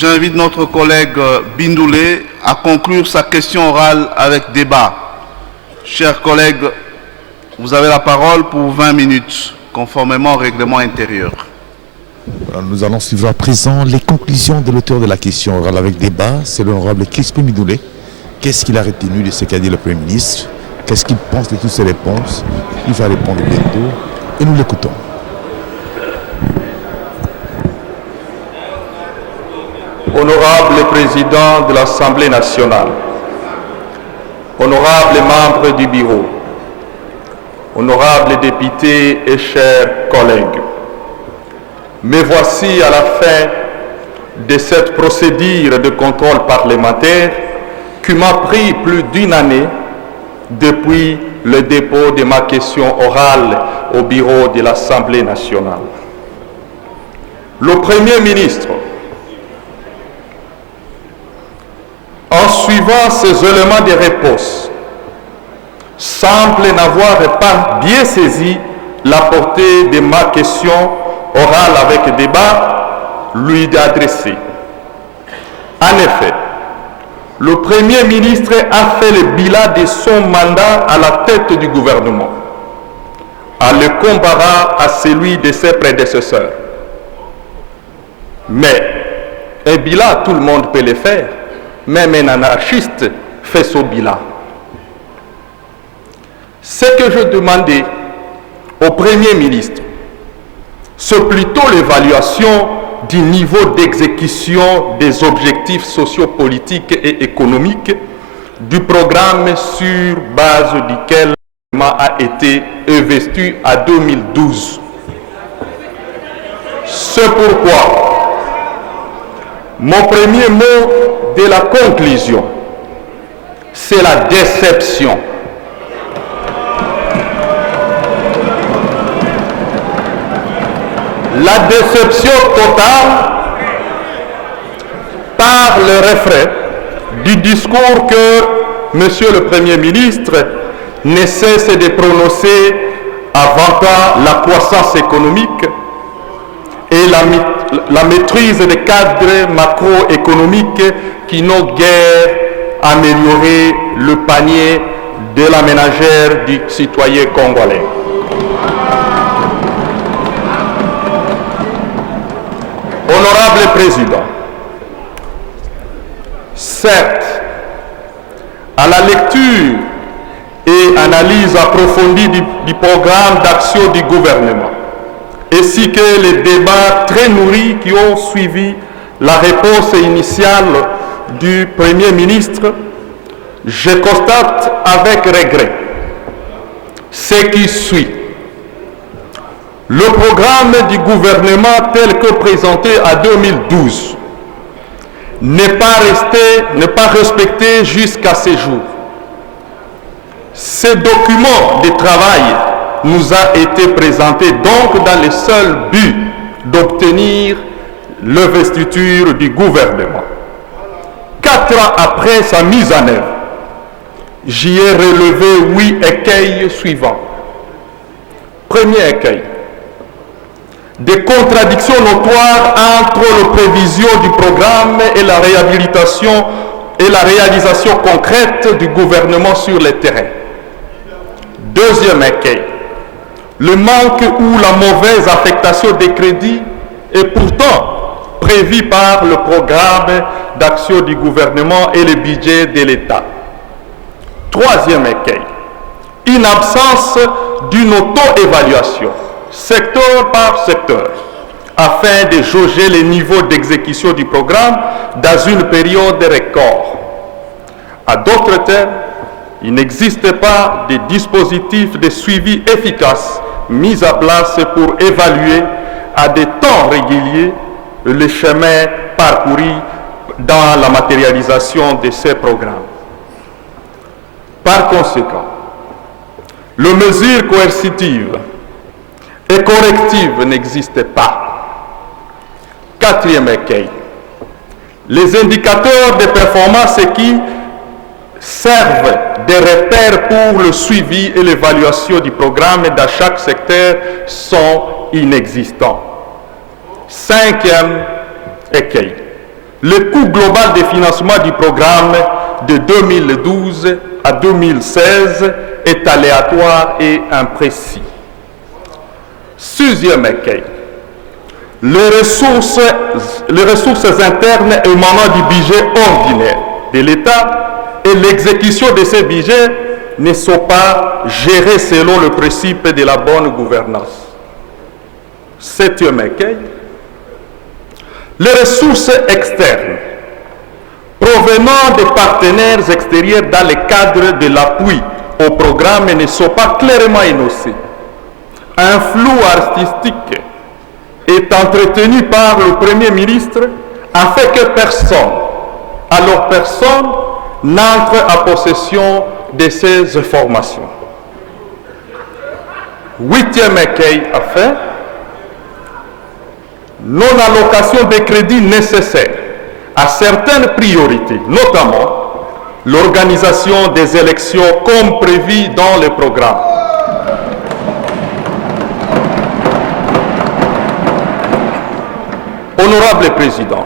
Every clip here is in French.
J'invite notre collègue Bindoulé à conclure sa question orale avec débat. Chers collègues, vous avez la parole pour 20 minutes, conformément au règlement intérieur. Nous allons suivre à présent les conclusions de l'auteur de la question orale avec débat. C'est l'honorable Crispin Bindoulé. Qu'est-ce qu'il a retenu de ce qu'a dit le Premier ministre? Qu'est-ce qu'il pense de toutes ces réponses? Il va répondre bientôt et nous l'écoutons. Honorable Président de l'Assemblée nationale, honorables membres du Bureau, honorables députés et chers collègues, me voici à la fin de cette procédure de contrôle parlementaire qui m'a pris plus d'une année depuis le dépôt de ma question orale au Bureau de l'Assemblée nationale. Le Premier ministre, en suivant ces éléments de réponse, semble n'avoir pas bien saisi la portée de ma question orale avec débat lui adressée. En effet, le Premier ministre a fait le bilan de son mandat à la tête du gouvernement, en le comparant à celui de ses prédécesseurs. Mais un bilan, tout le monde peut le faire. Même un anarchiste fait son bilan. Ce que je demandais au Premier ministre, c'est plutôt l'évaluation du niveau d'exécution des objectifs sociopolitiques et économiques du programme sur base duquel le gouvernement a été investi en 2012. C'est pourquoi mon premier mot de la conclusion, c'est la déception. La déception totale par le reflet du discours que Monsieur le Premier ministre ne cesse de prononcer avant la croissance économique et la maîtrise des cadres macroéconomiques qui n'ont guère amélioré le panier de la ménagère du citoyen congolais. Honorable Président, certes, à la lecture et analyse approfondie du programme d'action du gouvernement, ainsi que les débats très nourris qui ont suivi la réponse initiale du Premier ministre, je constate avec regret ce qui suit. Le programme du gouvernement tel que présenté en 2012 n'est pas respecté jusqu'à ce jour. Ce document de travail nous a été présenté donc dans le seul but d'obtenir l'investiture du gouvernement. 4 ans après sa mise en œuvre, j'y ai relevé 8 écueils suivants. Premier écueil, des contradictions notoires entre les prévisions du programme et la réhabilitation et la réalisation concrète du gouvernement sur le terrain. Deuxième écueil, le manque ou la mauvaise affectation des crédits est pourtant prévu par le programme d'action du gouvernement et le budget de l'État. Troisième écueil, une absence d'une auto-évaluation, secteur par secteur, afin de jauger les niveaux d'exécution du programme dans une période record. À d'autres termes, il n'existe pas de dispositif de suivi efficace mis en place pour évaluer à des temps réguliers le chemin parcouru dans la matérialisation de ces programmes. Par conséquent, les mesures coercitives et correctives n'existent pas. Quatrième écueil, les indicateurs de performance qui servent de repères pour le suivi et l'évaluation du programme dans chaque secteur sont inexistants. Cinquième écueil, le coût global de financement du programme de 2012 à 2016 est aléatoire et imprécis. Sixième écueil, les ressources internes émanant du budget ordinaire de l'État et l'exécution de ces budgets ne sont pas gérés selon le principe de la bonne gouvernance. Septième écueil, les ressources externes provenant des partenaires extérieurs dans le cadre de l'appui au programme ne sont pas clairement énoncées. Un flou artistique est entretenu par le Premier ministre afin que personne n'entre en possession de ces informations. Huitième écueil, enfin, non-allocation des crédits nécessaires à certaines priorités, notamment l'organisation des élections comme prévu dans le programme. Honorable Président,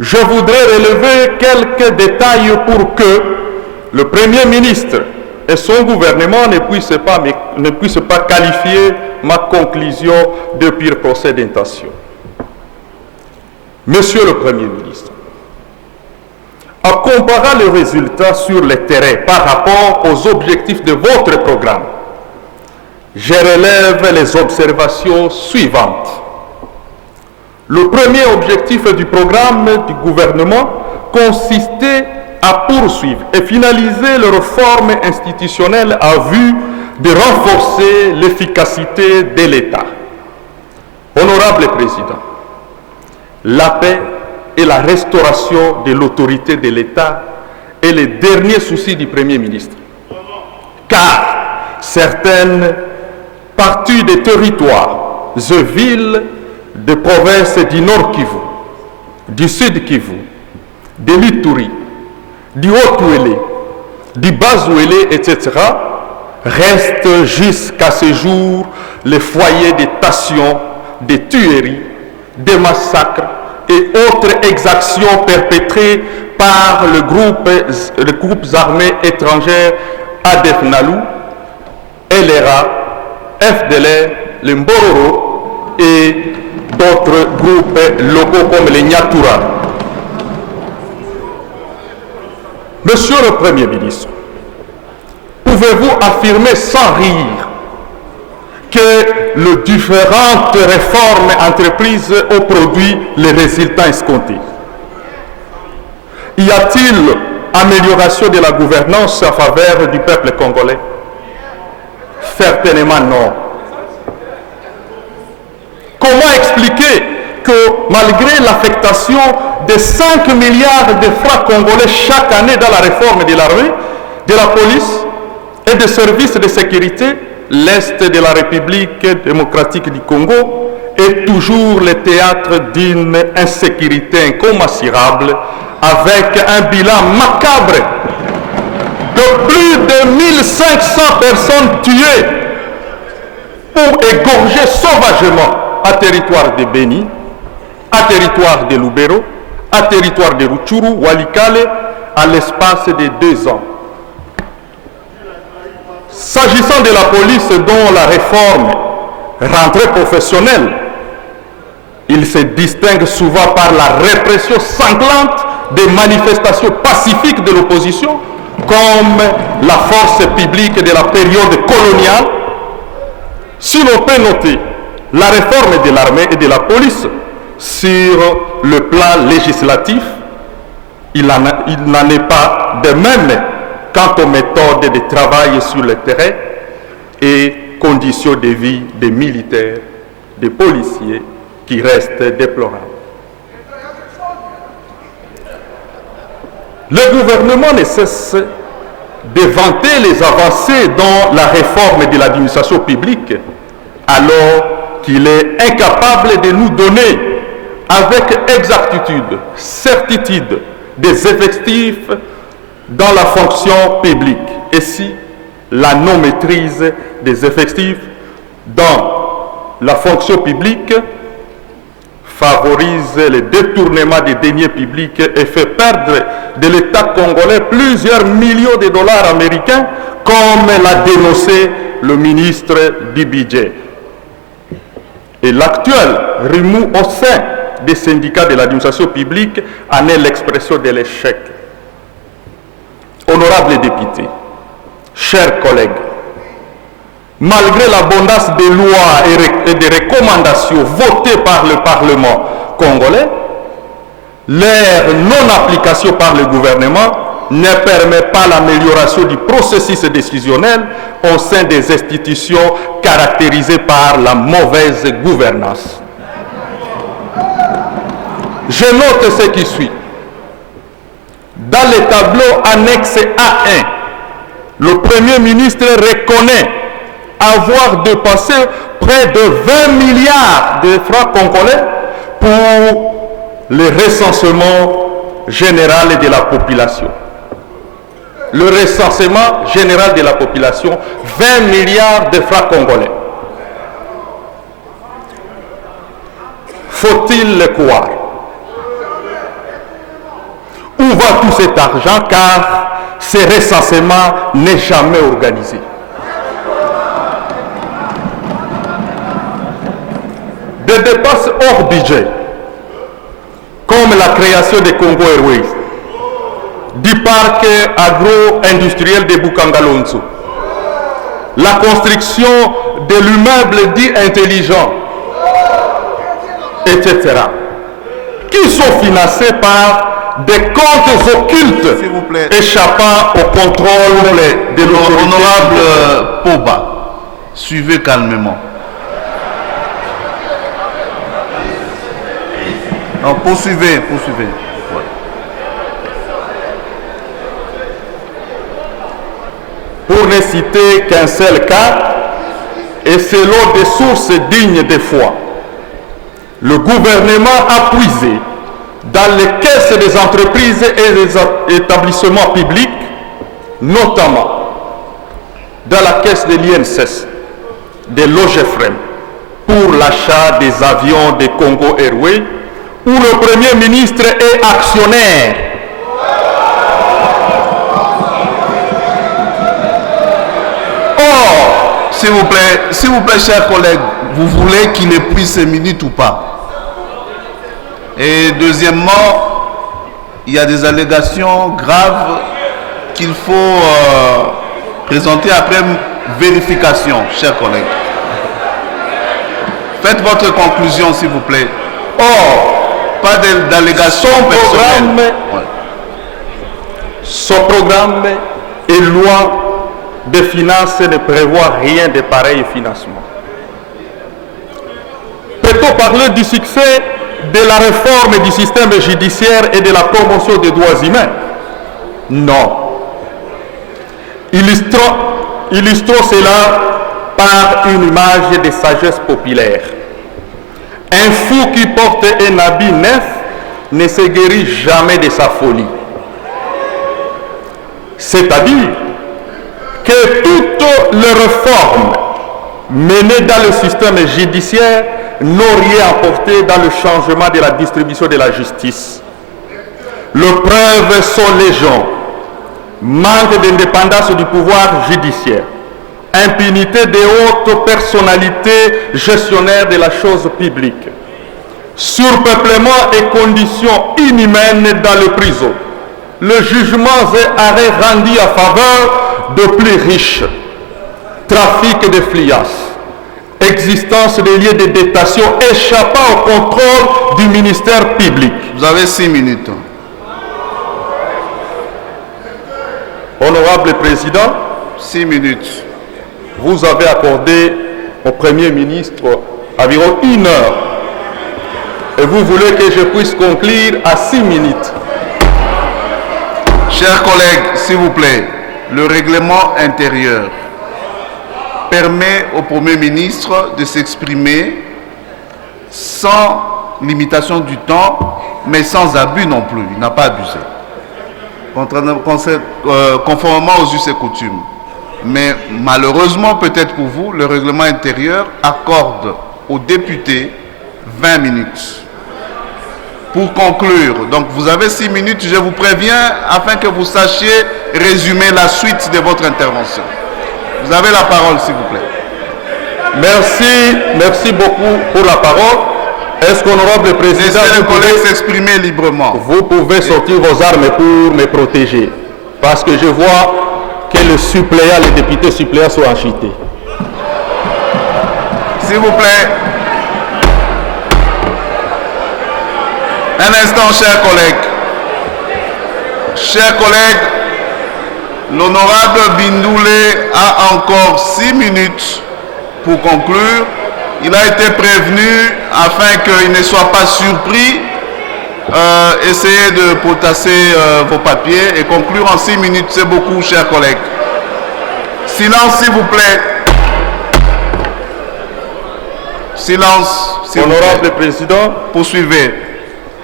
je voudrais relever quelques détails pour que le Premier ministre et son gouvernement ne puissent pas qualifier ma conclusion de pur procès d'intention. Monsieur le Premier ministre, en comparant les résultats sur le terrain par rapport aux objectifs de votre programme, je relève les observations suivantes. Le premier objectif du programme du gouvernement consistait à poursuivre et finaliser les réformes institutionnelles à vue de renforcer l'efficacité de l'État. Honorable Président, la paix et la restauration de l'autorité de l'État est le dernier souci du Premier ministre. Car certaines parties des territoires et villes de provinces du Nord Kivu, du Sud Kivu, de l'Ituri, du Haut-Ouélé, du Bas-Ouélé, etc., restent jusqu'à ce jour les foyers de tensions, de tueries, de massacres et autres exactions perpétrées par les groupes armés étrangers ADF Nalu, LRA, FDLR, le Mbororo et d'autres groupes locaux comme les Nyatura. Monsieur le Premier ministre, pouvez-vous affirmer sans rire que les différentes réformes entreprises ont produit les résultats escomptés? Y a-t-il amélioration de la gouvernance en faveur du peuple congolais? Certainement non. Comment expliquer que malgré l'affectation de 5 milliards de francs congolais chaque année dans la réforme de l'armée, de la police et des services de sécurité, l'Est de la République démocratique du Congo est toujours le théâtre d'une insécurité incommensurable avec un bilan macabre de plus de 1500 personnes tuées ou égorgées sauvagement à territoire de Beni, à territoire de Lubero, à territoire de Rutshuru, Walikale, à l'espace de 2 ans. S'agissant de la police dont la réforme rentrée professionnelle, il se distingue souvent par la répression sanglante des manifestations pacifiques de l'opposition, comme la force publique de la période coloniale. Si l'on peut noter la réforme de l'armée et de la police sur le plan législatif, il n'en est pas de même quant aux méthodes de travail sur le terrain et conditions de vie des militaires, des policiers qui restent déplorables. Le gouvernement ne cesse de vanter les avancées dans la réforme de l'administration publique alors qu'il est incapable de nous donner avec exactitude, certitude des effectifs dans la fonction publique. Et si la non-maîtrise des effectifs dans la fonction publique favorise le détournement des deniers publics et fait perdre de l'État congolais plusieurs millions de dollars américains, comme l'a dénoncé le ministre du Budget. Et l'actuel remous au sein des syndicats de l'administration publique en est l'expression de l'échec. Honorables députés, chers collègues, malgré l'abondance des lois et des recommandations votées par le Parlement congolais, leur non-application par le gouvernement ne permet pas l'amélioration du processus décisionnel au sein des institutions caractérisées par la mauvaise gouvernance. Je note ce qui suit. Dans le tableau annexe A1, le Premier ministre reconnaît avoir dépassé près de 20 milliards de francs congolais pour le recensement général de la population. Le recensement général de la population, 20 milliards de francs congolais. Faut-il le croire? Où va tout cet argent, car ce recensement n'est jamais organisé? Des dépenses hors budget, comme la création de Congo Airways, du parc agro-industriel de Bukangalonzo, la construction de l'immeuble dit intelligent, etc., qui sont financés par des comptes occultes échappant au contrôle de l'autorité. Honorable Poba, suivez calmement. Non, poursuivez. Ouais. Pour ne citer qu'un seul cas, et selon des sources dignes de foi, le gouvernement a puisé dans les caisses des entreprises et des établissements publics, notamment dans la caisse de l'INSS, de l'OGFREM, pour l'achat des avions de Congo Airways, où le Premier ministre est actionnaire. Or, s'il vous plaît, chers collègues, vous voulez qu'il épuise ces minutes ou pas? Et deuxièmement, il y a des allégations graves qu'il faut présenter après vérification, chers collègues. Faites votre conclusion, s'il vous plaît. Or, pas d'allégations personnelles. Son programme et loi de finances ne prévoit rien de pareil financement. Peut-on parler du succès de la réforme du système judiciaire et de la promotion des droits humains? Non. Illustrons cela par une image de sagesse populaire. Un fou qui porte un habit neuf ne se guérit jamais de sa folie. C'est-à-dire que toutes les réformes menées dans le système judiciaire n'ont rien apporté dans le changement de la distribution de la justice. Les preuves sont légion. Manque d'indépendance du pouvoir judiciaire, impunité des hautes personnalités gestionnaires de la chose publique, surpeuplement et conditions inhumaines dans les prisons, le jugement et arrêt rendu à faveur de plus riches, trafic de fliasse, existence des lieux de détention échappant au contrôle du ministère public. Vous avez 6 minutes. Honorable Président, 6 minutes. Vous avez accordé au Premier ministre environ 1 heure. Et vous voulez que je puisse conclure à 6 minutes. Chers collègues, s'il vous plaît, le règlement intérieur permet au Premier ministre de s'exprimer sans limitation du temps, mais sans abus non plus. Il n'a pas abusé. Conformément aux us et coutumes. Mais malheureusement, peut-être pour vous, le règlement intérieur accorde aux députés 20 minutes. pour conclure. Donc vous avez 6 minutes, je vous préviens, afin que vous sachiez résumer la suite de votre intervention. Vous avez la parole, s'il vous plaît. Merci beaucoup pour la parole. Est-ce qu'honorable président, laissez les collègues s'exprimer librement. Vous pouvez sortir vos armes pour me protéger, parce que je vois que les députés suppléants sont agités. S'il vous plaît. Un instant, chers collègues. Chers collègues, l'honorable Bindoulé a encore 6 minutes pour conclure. Il a été prévenu afin qu'il ne soit pas surpris. Essayez de potasser vos papiers et conclure en 6 minutes. C'est beaucoup, chers collègues. Silence, s'il vous plaît. Silence, s'il vous plaît. Honorable président, poursuivez.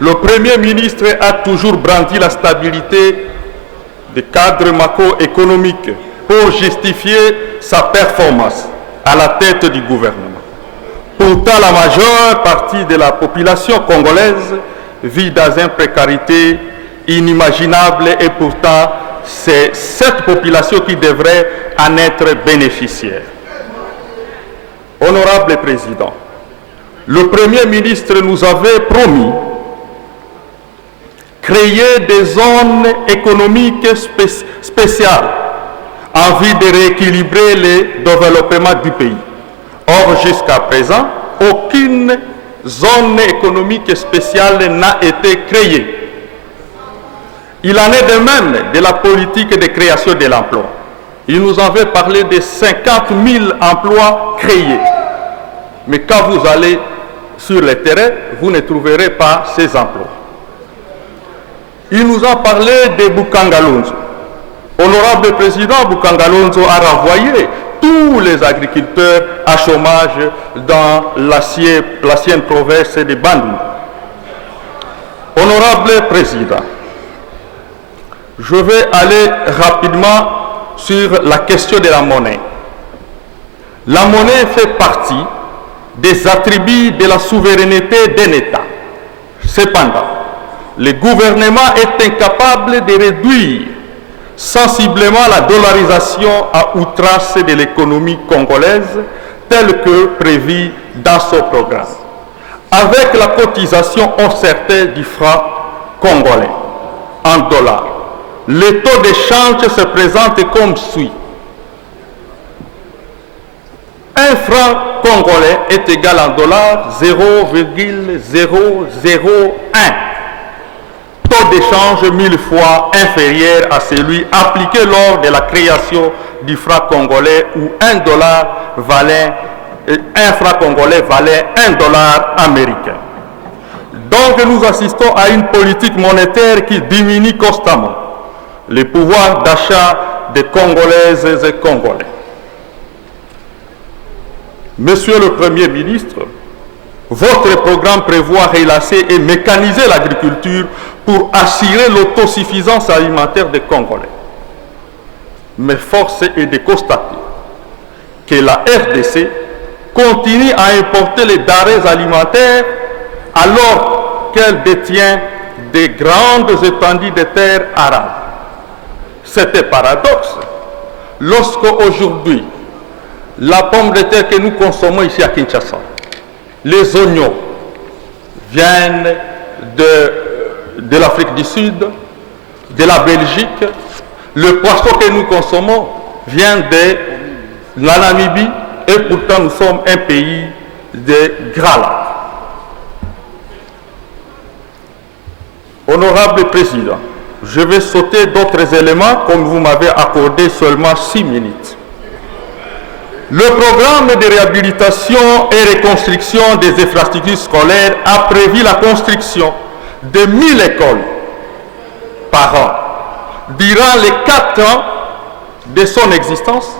Le Premier ministre a toujours brandi la stabilité des cadres macroéconomiques pour justifier sa performance à la tête du gouvernement. Pourtant, la majeure partie de la population congolaise vit dans une précarité inimaginable et pourtant, c'est cette population qui devrait en être bénéficiaire. Honorable Président, le Premier ministre nous avait promis créer des zones économiques spéciales en vue de rééquilibrer le développement du pays. Or, jusqu'à présent, aucune zone économique spéciale n'a été créée. Il en est de même de la politique de création de l'emploi. Il nous avait parlé de 50 000 emplois créés. Mais quand vous allez sur le terrain, vous ne trouverez pas ces emplois. Il nous a parlé de Bukangalonzo. Honorable président, Bukangalonzo a renvoyé tous les agriculteurs à chômage dans l'ancienne province de Bandung. Honorable président, je vais aller rapidement sur la question de la monnaie. La monnaie fait partie des attributs de la souveraineté d'un État. Cependant, le gouvernement est incapable de réduire sensiblement la dollarisation à outrance de l'économie congolaise telle que prévue dans son programme. Avec la cotisation incertaine du franc congolais en dollars, le taux d'échange se présente comme suit. Un franc congolais est égal en dollars 0,001. Taux d'échange 1000 fois inférieur à celui appliqué lors de la création du franc congolais où un franc congolais valait $1 américain. Donc nous assistons à une politique monétaire qui diminue constamment le pouvoir d'achat des Congolaises et Congolais. Monsieur le Premier ministre, votre programme prévoit relancer et mécaniser l'agriculture pour assurer l'autosuffisance alimentaire des Congolais. Mais force est de constater que la RDC continue à importer les denrées alimentaires alors qu'elle détient de grandes étendues de terres arables. C'est un paradoxe. Lorsqu'aujourd'hui, la pomme de terre que nous consommons ici à Kinshasa, les oignons viennent de l'Afrique du Sud, de la Belgique, le poisson que nous consommons vient de la Namibie et pourtant nous sommes un pays de grands lacs. Honorable Président, je vais sauter d'autres éléments comme vous m'avez accordé seulement 6 minutes. Le programme de réhabilitation et reconstruction des infrastructures scolaires a prévu la construction de 1000 écoles par an. Durant les 4 ans de son existence,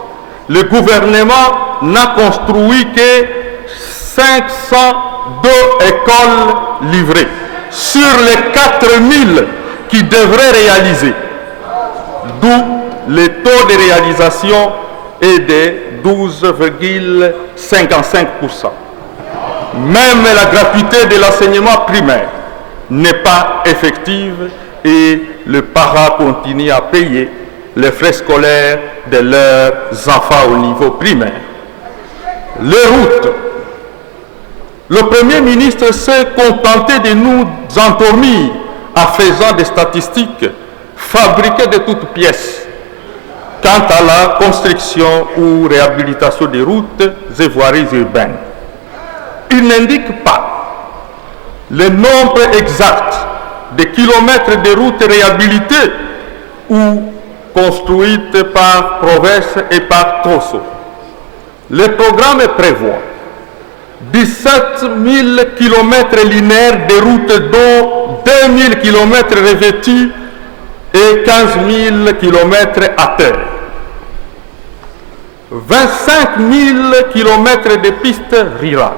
le gouvernement n'a construit que 502 écoles livrées sur les 4000 qui devraient réaliser, d'où le taux de réalisation est de 12,55%. Même la gratuité de l'enseignement primaire n'est pas effective et les parents continuent à payer les frais scolaires de leurs enfants au niveau primaire. Les routes. Le Premier ministre s'est contenté de nous endormir en faisant des statistiques fabriquées de toutes pièces quant à la construction ou réhabilitation des routes et voiries urbaines. Il n'indique pas le nombre exact de kilomètres de routes réhabilitées ou construites par Proves et par Trosso. Le programme prévoit 17 000 km linéaires de routes, dont 2 000 km revêtus et 15 000 km à terre. 25 000 km de pistes rurales.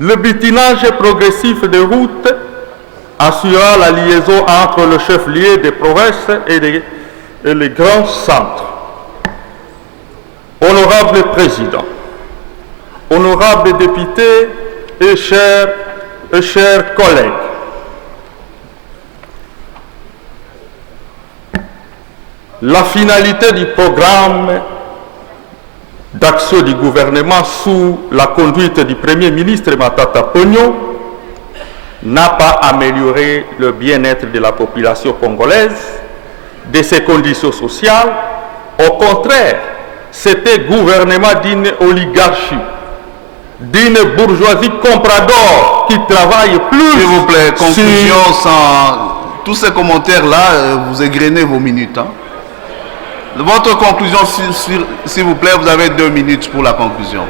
Le butinage progressif des routes assurera la liaison entre le chef-lieu des provinces et les grands centres. Honorable Président, honorables députés et chers collègues, la finalité du programme d'action du gouvernement sous la conduite du Premier ministre Matata Ponyo n'a pas amélioré le bien-être de la population congolaise, de ses conditions sociales. Au contraire, c'était gouvernement d'une oligarchie, d'une bourgeoisie comprador qui travaille plus. S'il vous plaît, conclusion sans tous ces commentaires-là, vous égrenez vos minutes. Hein. Votre conclusion, s'il vous plaît, vous avez 2 minutes pour la conclusion.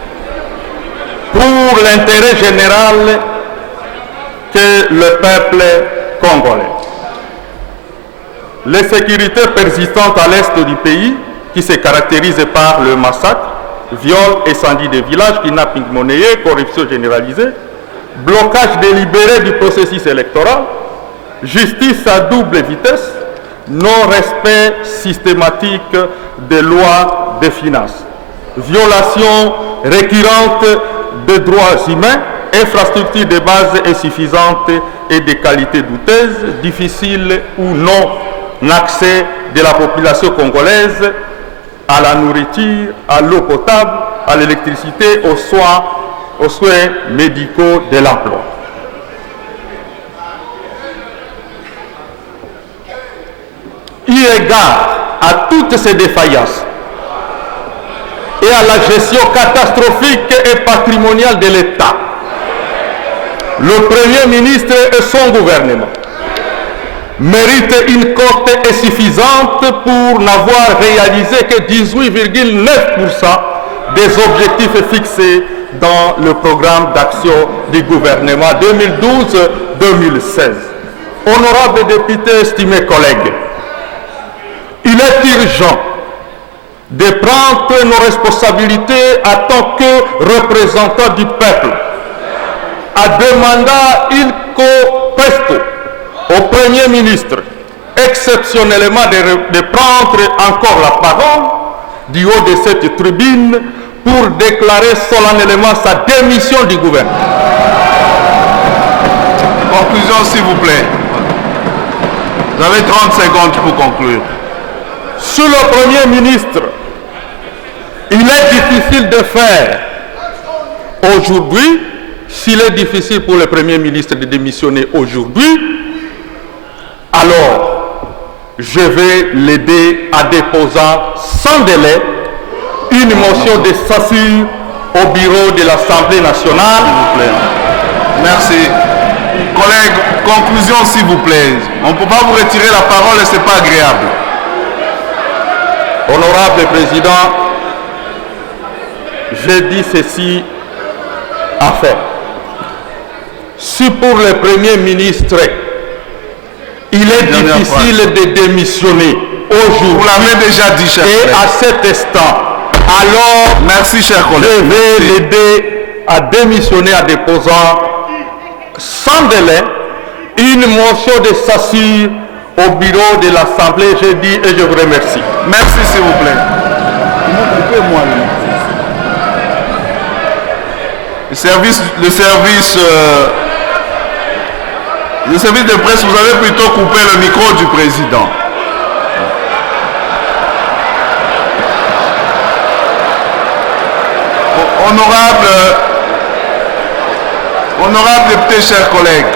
Pour l'intérêt général que le peuple congolais. Les sécurités persistantes à l'est du pays, qui se caractérisent par le massacre, viol, incendie des villages, kidnapping monnayé, corruption généralisée, blocage délibéré du processus électoral, justice à double vitesse, non-respect systématique des lois de finances, violation récurrente des droits humains, infrastructures de base insuffisantes et de qualité douteuse, difficile ou non accès de la population congolaise à la nourriture, à l'eau potable, à l'électricité, aux soins médicaux de l'emploi. Eu égard à toutes ces défaillances et à la gestion catastrophique et patrimoniale de l'État, le Premier ministre et son gouvernement méritent une cote insuffisante pour n'avoir réalisé que 18,9% des objectifs fixés dans le programme d'action du gouvernement 2012-2016. Honorables députés, estimés collègues, il est urgent de prendre nos responsabilités en tant que représentants du peuple, à demander il presto au Premier ministre, exceptionnellement de prendre encore la parole du haut de cette tribune pour déclarer solennellement sa démission du gouvernement. Conclusion, s'il vous plaît. Vous avez 30 secondes pour conclure. Sur le Premier ministre, il est difficile de faire aujourd'hui, s'il est difficile pour le Premier ministre de démissionner aujourd'hui, alors je vais l'aider à déposer sans délai une motion de censure au bureau de l'Assemblée nationale. S'il vous plaît. Merci. Collègues, conclusion s'il vous plaît. On ne peut pas vous retirer la parole et ce n'est pas agréable. Honorable Président, j'ai dit ceci à faire. Si pour le Premier ministre, il est difficile de démissionner aujourd'hui, vous l'avez déjà dit, cher collègue. Et à cet instant, alors merci, cher collègue. Je vais l'aider à démissionner en déposant sans délai une motion de censure au bureau de l'Assemblée. Je dis et je vous remercie. Merci, s'il vous plaît. Le service Le service de presse, vous avez plutôt coupé le micro du président. Honorable député, chers collègues,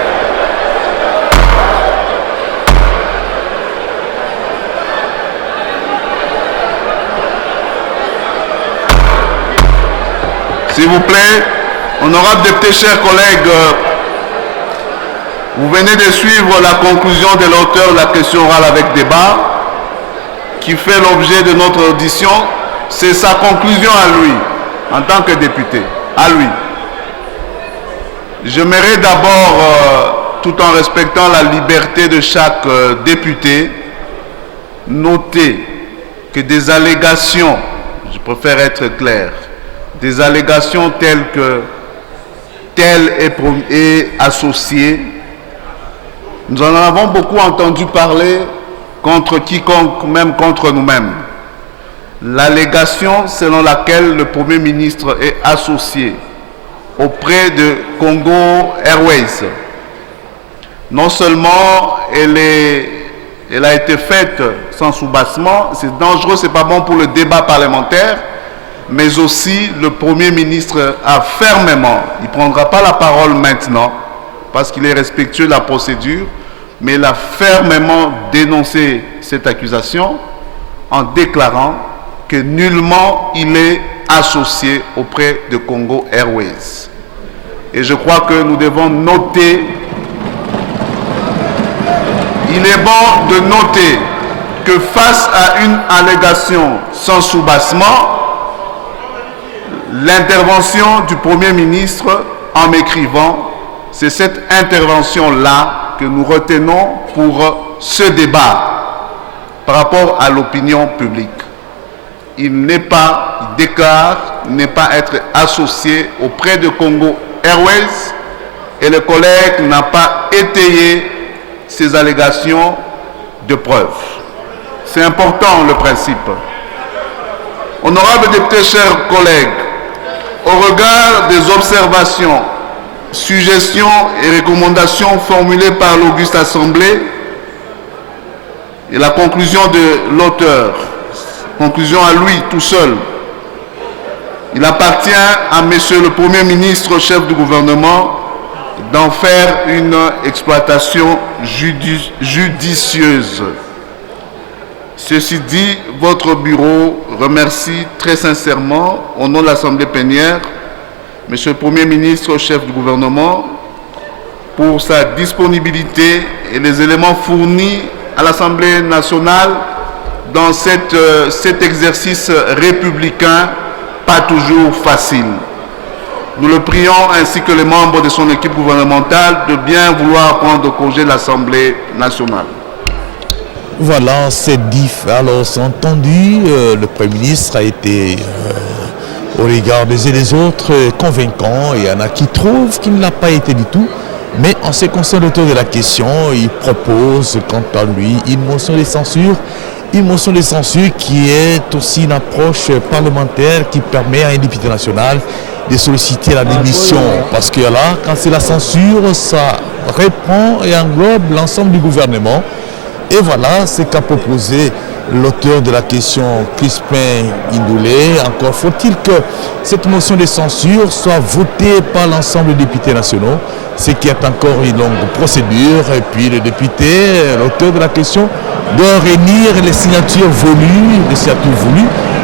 s'il vous plaît, honorable député, chers collègues, vous venez de suivre la conclusion de l'auteur de la question orale avec débat qui fait l'objet de notre audition. C'est sa conclusion à lui, en tant que député, à lui. J'aimerais d'abord, tout en respectant la liberté de chaque député, noter que des allégations, je préfère être clair, des allégations telles que tel est associé, nous en avons beaucoup entendu parler contre quiconque, même contre nous-mêmes. L'allégation selon laquelle le Premier ministre est associé auprès de Congo Airways, non seulement elle a été faite sans soubassement, c'est dangereux, c'est pas bon pour le débat parlementaire, mais aussi le Premier ministre a fermement, il ne prendra pas la parole maintenant, parce qu'il est respectueux de la procédure, mais il a fermement dénoncé cette accusation en déclarant que nullement il est associé auprès de Congo Airways. Et je crois que nous devons noter, il est bon de noter que face à une allégation sans soubassement, l'intervention du Premier ministre en m'écrivant, c'est cette intervention-là que nous retenons pour ce débat par rapport à l'opinion publique. Il déclare ne pas être associé auprès de Congo Airways et le collègue n'a pas étayé ces allégations de preuves. C'est important le principe. Honorable député, chers collègues, au regard des observations, suggestions et recommandations formulées par l'Auguste Assemblée et la conclusion de l'auteur, conclusion à lui tout seul, il appartient à Monsieur le Premier ministre, chef du gouvernement, d'en faire une exploitation judicieuse. Ceci dit, votre bureau remercie très sincèrement, au nom de l'Assemblée plénière, Monsieur le Premier ministre, chef du gouvernement, pour sa disponibilité et les éléments fournis à l'Assemblée nationale dans cet exercice républicain, pas toujours facile. Nous le prions, ainsi que les membres de son équipe gouvernementale, de bien vouloir prendre congé de l'Assemblée nationale. Voilà, c'est dit. Alors, c'est entendu, le Premier ministre a été, au regard des uns et des autres, convaincant. Il y en a qui trouvent qu'il ne l'a pas été du tout. Mais en ce qui concerne l'auteur de la question, il propose, quant à lui, une motion de censure. Une motion de censure qui est aussi une approche parlementaire qui permet à un député national de solliciter la démission. Parce que là, quand c'est la censure, ça reprend et englobe l'ensemble du gouvernement. Et voilà ce qu'a proposé l'auteur de la question, Crispin Indoulé. Encore faut-il que cette motion de censure soit votée par l'ensemble des députés nationaux, ce qui est encore une longue procédure. Et puis le député, l'auteur de la question, doit réunir les signatures voulues,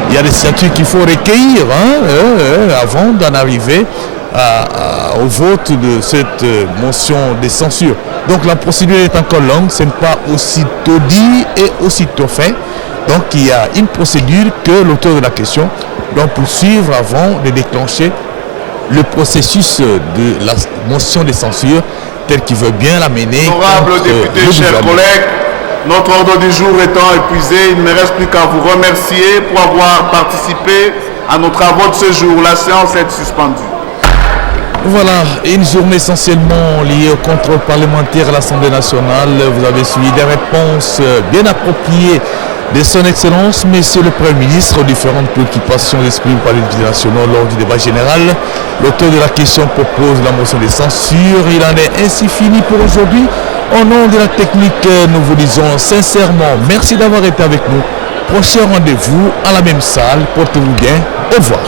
Il y a des signatures qu'il faut recueillir avant d'en arriver au vote de cette motion de censure. Donc la procédure est encore longue, ce n'est pas aussitôt dit et aussitôt fait. Donc il y a une procédure que l'auteur de la question doit poursuivre avant de déclencher le processus de la motion de censure tel qu'il veut bien la mener. Honorable député, chers collègues, notre ordre du jour étant épuisé, il ne me reste plus qu'à vous remercier pour avoir participé à nos travaux de ce jour. La séance est suspendue. Voilà, une journée essentiellement liée au contrôle parlementaire à l'Assemblée nationale. Vous avez suivi des réponses bien appropriées de son Excellence, Monsieur le Premier ministre, aux différentes préoccupations exprimées par les députés nationaux lors du débat général. L'auteur de la question propose la motion de censure. Il en est ainsi fini pour aujourd'hui. Au nom de la technique, nous vous disons sincèrement merci d'avoir été avec nous. Prochain rendez-vous à la même salle. Portez-vous bien. Au revoir.